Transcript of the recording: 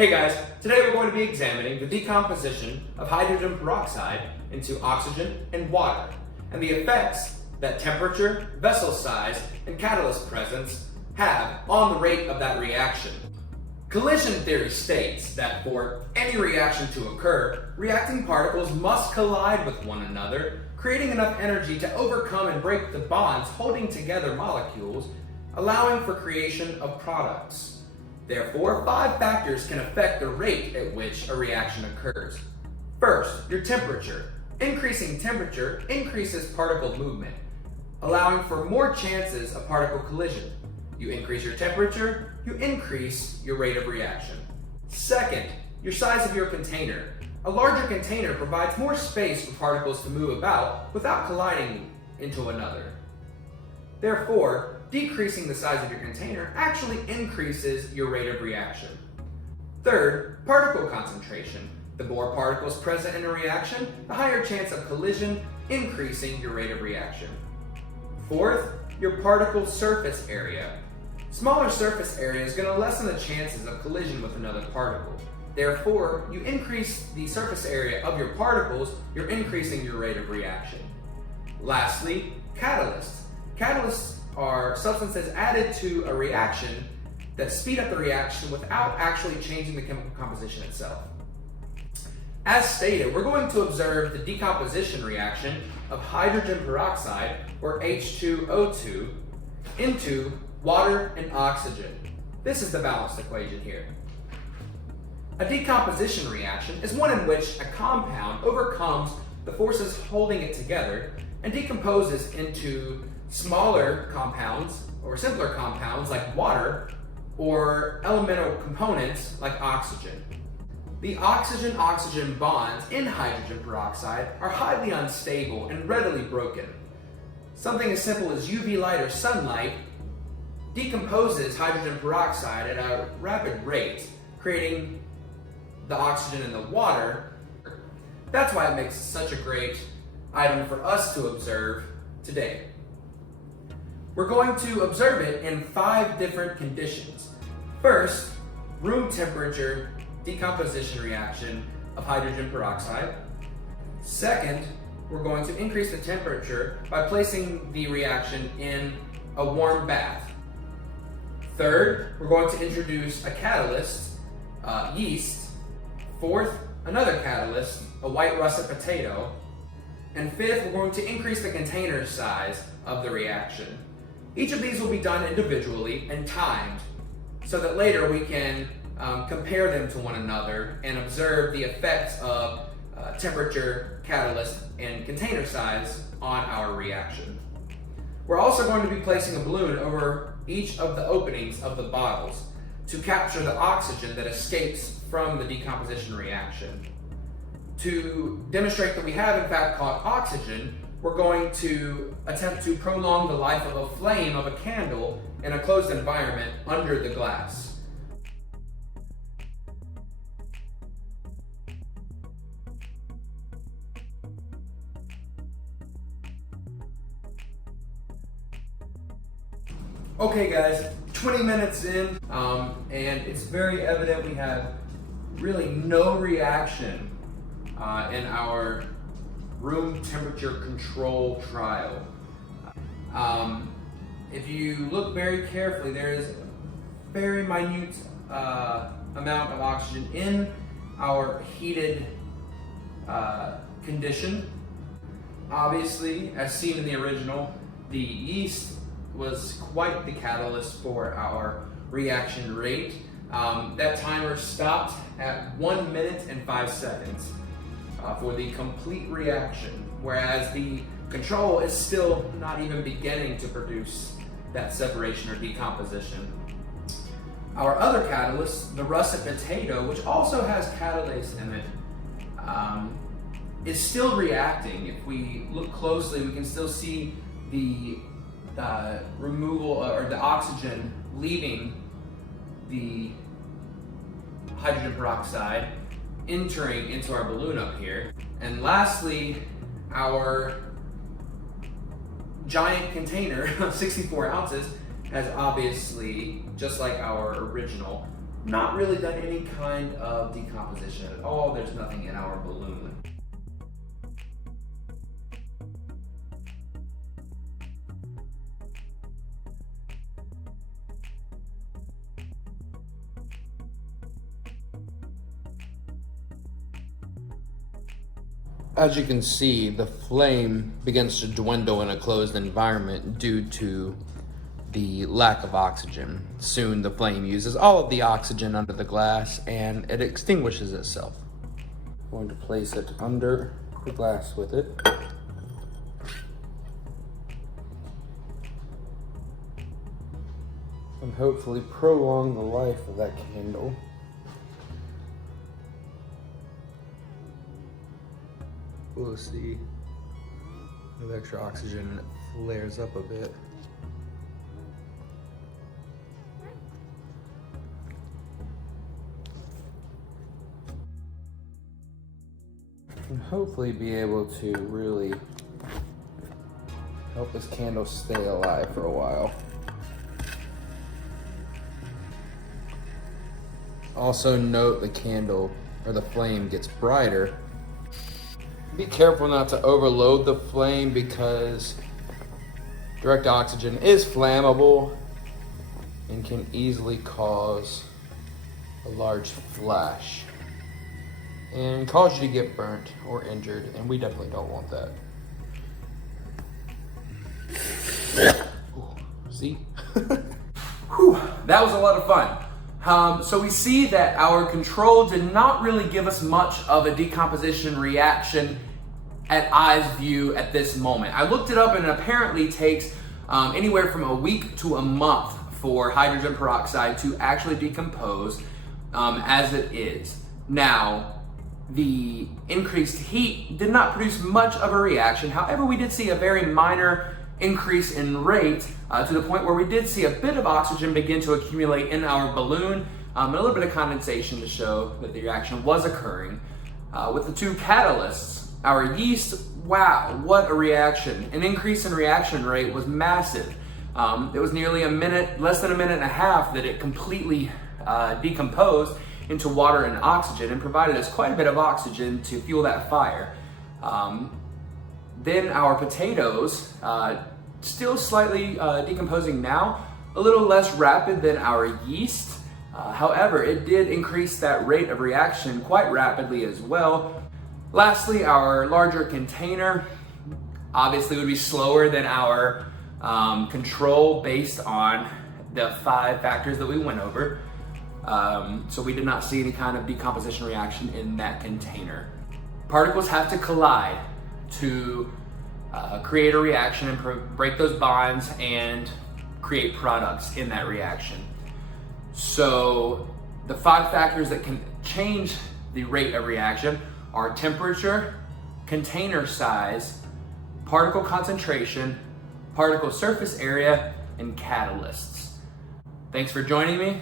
Hey guys, today we're going to be examining the decomposition of hydrogen peroxide into oxygen and water, and the effects that temperature, vessel size, and catalyst presence have on the rate of that reaction. Collision theory states that for any reaction to occur, reacting particles must collide with one another, creating enough energy to overcome and break the bonds holding together molecules, allowing for creation of products. Therefore, 5 factors can affect the rate at which a reaction occurs. First, your temperature. Increasing temperature increases particle movement, allowing for more chances of particle collision. You increase your temperature, you increase your rate of reaction. Second, your size of your container. A larger container provides more space for particles to move about without colliding into another. Therefore, decreasing the size of your container actually increases your rate of reaction. Third, particle concentration. The more particles present in a reaction, the higher chance of collision, increasing your rate of reaction. Fourth, your particle surface area. Smaller surface area is going to lessen the chances of collision with another particle. Therefore, you increase the surface area of your particles, you're increasing your rate of reaction. Lastly, catalysts. Catalysts are substances added to a reaction that speed up the reaction without actually changing the chemical composition itself. As stated, we're going to observe the decomposition reaction of hydrogen peroxide, or H2O2, into water and oxygen. This is the balanced equation here. A decomposition reaction is one in which a compound overcomes the forces holding it together and decomposes into smaller compounds or simpler compounds like water, or elemental components like oxygen. The oxygen-oxygen bonds in hydrogen peroxide are highly unstable and readily broken. Something as simple as UV light or sunlight decomposes hydrogen peroxide at a rapid rate, creating the oxygen in the water. That's why it makes such a great item for us to observe today. We're going to observe it in 5 different conditions. First, room temperature decomposition reaction of hydrogen peroxide. Second, we're going to increase the temperature by placing the reaction in a warm bath. Third, we're going to introduce a catalyst, yeast. Fourth, another catalyst, a white russet potato. And fifth, we're going to increase the container size of the reaction. Each of these will be done individually and timed so that later we can compare them to one another and observe the effects of temperature, catalyst, and container size on our reaction. We're also going to be placing a balloon over each of the openings of the bottles to capture the oxygen that escapes from the decomposition reaction. To demonstrate that we have in fact caught oxygen, we're going to attempt to prolong the life of a flame of a candle in a closed environment under the glass. Okay guys, 20 minutes in, and it's very evident we have really no reaction in our room temperature control trial. If you look very carefully, there is a very minute amount of oxygen in our heated condition. Obviously, as seen in the original, the yeast was quite the catalyst for our reaction rate. That timer stopped at 1 minute and 5 seconds for the complete reaction, whereas the control is still not even beginning to produce that separation or decomposition. Our other catalyst, the russet potato, which also has catalase in it, is still reacting. If we look closely, we can still see the removal or the oxygen leaving the hydrogen peroxide, entering into our balloon up here. And lastly, our giant container of 64 ounces has obviously, just like our original, not really done any kind of decomposition at all. There's nothing in our balloon. As you can see, the flame begins to dwindle in a closed environment due to the lack of oxygen. Soon the flame uses all of the oxygen under the glass and it extinguishes itself. I'm going to place it under the glass with it. And hopefully prolong the life of that candle. We'll see. With extra oxygen, it flares up a bit. And hopefully be able to really help this candle stay alive for a while. Also note the candle or the flame gets brighter. Be careful not to overload the flame because direct oxygen is flammable and can easily cause a large flash and cause you to get burnt or injured, and we definitely don't want that. Ooh, see? Whew, that was a lot of fun. So we see that our control did not really give us much of a decomposition reaction at eye's view at this moment. I looked it up and it apparently takes anywhere from a week to a month for hydrogen peroxide to actually decompose as it is. Now, the increased heat did not produce much of a reaction. However, we did see a very minor increase in rate to the point where we did see a bit of oxygen begin to accumulate in our balloon, and a little bit of condensation to show that the reaction was occurring. With the two catalysts, our yeast, wow, what a reaction. An increase in reaction rate was massive. It was nearly a minute, less than a minute and a half that it completely decomposed into water and oxygen and provided us quite a bit of oxygen to fuel that fire. Then our potatoes, still slightly decomposing now, a little less rapid than our yeast. However, it did increase that rate of reaction quite rapidly as well. Lastly, our larger container obviously would be slower than our control based on the 5 factors that we went over. So we did not see any kind of decomposition reaction in that container. Particles have to collide to create a reaction and break those bonds and create products in that reaction. So the 5 factors that can change the rate of reaction are temperature, container size, particle concentration, particle surface area, and catalysts. Thanks for joining me.